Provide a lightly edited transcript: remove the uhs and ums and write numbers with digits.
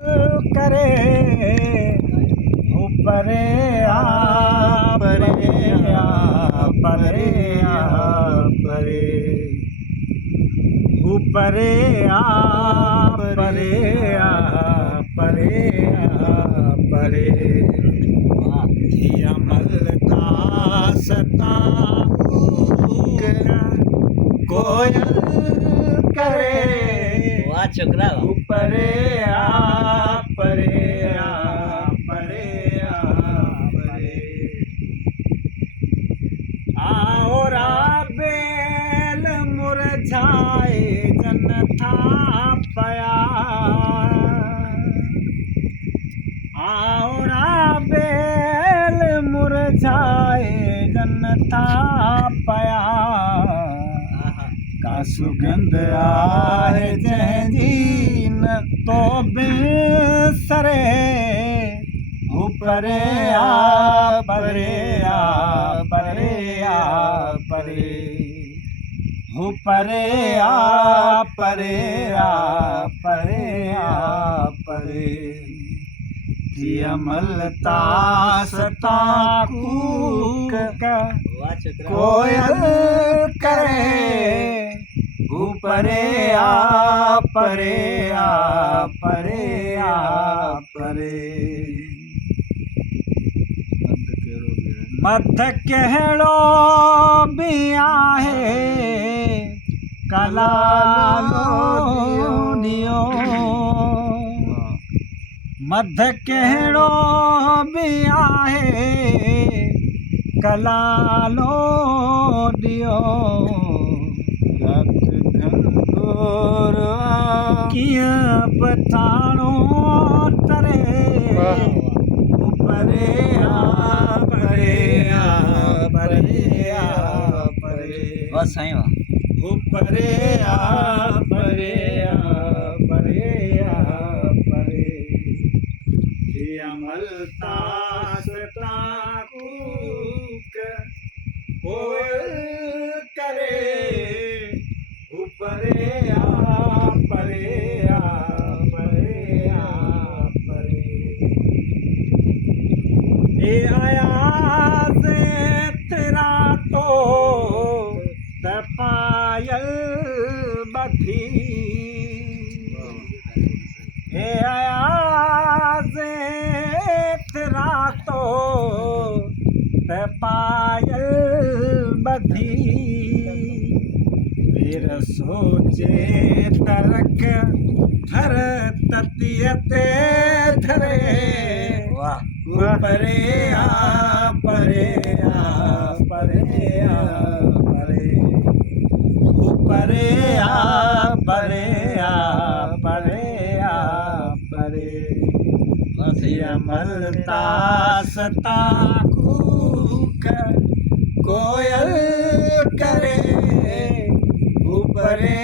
करे ऊपरे आ परे आ परे आ परे ऊपरे आ परे आ परे आ परे अमलता सता कोयल करे वाह छोकरा ऊपरे आ परे आ परे आ परे आओ बेल मुरझाए जन था पया आओ बेल मुरझाए जन था पया का सुगंध आहे जंहिंजी न तो बिसरे ऊपरे आ परे आ परे आ परे ऊपरे आ परे आ परे आ परे अमलता सता कूक वाह छोकरा कोयल करे ऊपरे आ परे आ परे आ परे मध कहिड़ो बि आहे कला ॾियो मध कहिड़ो बि आहे कलालो ॾियो कीअं बठाणो तरे परे आ परे आ परे आ परे वाह साईं वाह ऊपरे आ परे आ परे आ परे अमलता सता कूक कोयल करे ऊपरे आ परे आ परे आ परे ए आया से तेरा तो त पायल बधी ए आया से तेरा तो त पायल बधी फिर सोचे तरक धर ततियते धरे वाह परे आ परे आ परे आ परे परे आ परे आ परे आ परे वाह सही है अमलता सता कूक कोयल करे ऊपरे